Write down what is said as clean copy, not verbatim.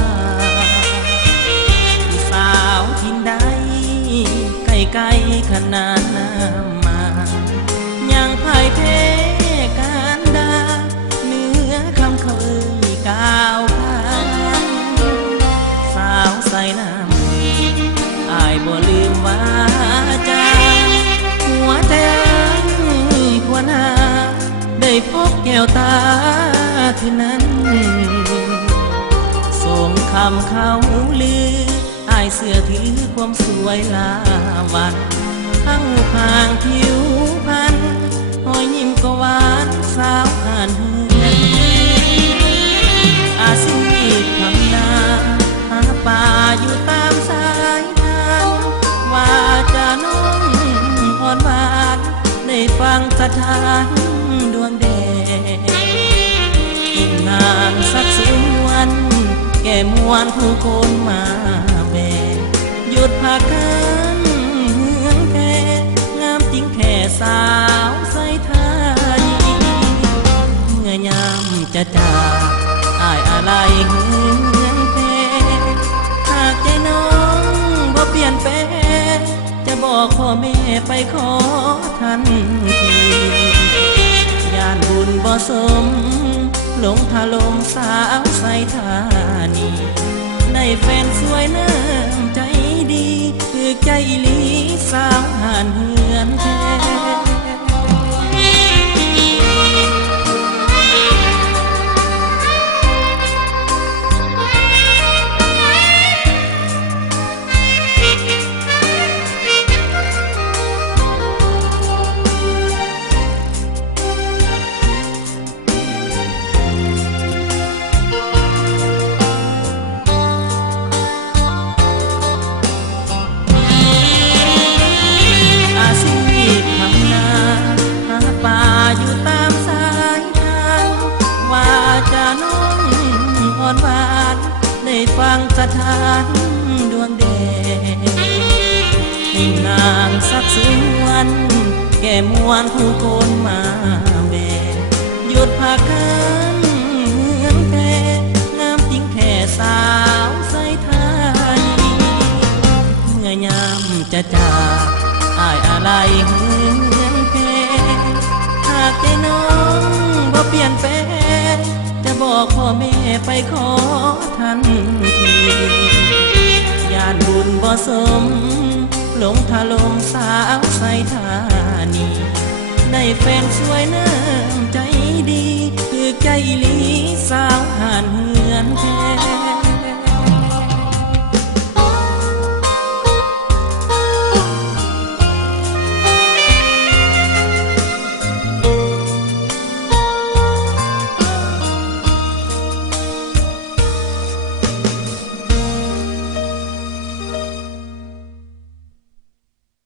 าผู้สาวทิ้งได้ไกลๆขนาดน้ำมายังพ่ายแพ้การด่าเนื้อคำเคยก้าวผ่านสาวใส่น้ำอายบ่ลืมว่าจาหัวใจควรหาได้พบแก้วตาเท่านั้นส่งคำเขาลืออายเสื้อถือความสวยลาวันทั้งพางผิวพรรณหอยยิ้มก็หวานสาวผ่านเฮือนอาชีพทำนาหาป่าอยู่ตามสายทางว่าจะน้องอ่อนหวานได้ฟังสถานดวงแดงอีกนานสักสิบวันแก่มวนผู้คนมาแบกหยุดพากันเหืองแค่งามจริงแค่สาวใส่ไทยเมื่อยามจะจากอายอะไรเหืองแค่หากใจน้องบ่เปลี่ยนแปลงจะบอกพ่อแม่ไปขอทันทีย่านบุญบ่สมหลงถล่มสาวใส่ธานีในแฟนสวยน้ำใจดีคือใจลีสาวหานเฮือนแท้ฟังสถานดวงแดงให้งามสักสิบวันแก่มวนผู้คนมาแบกหยุดพากันเหือนแค่งามจริงแค่สาวใส่ไทยเมื่อยามจะจากอายอะไรเหือนแค่หากใจน้องบ่เปลี่ยนแปลงจะบอกพ่อแม่ไปขอทันทีย่านบุญบ่สมหลงถล่มสาวใส่ธานีในแฟนสวยน้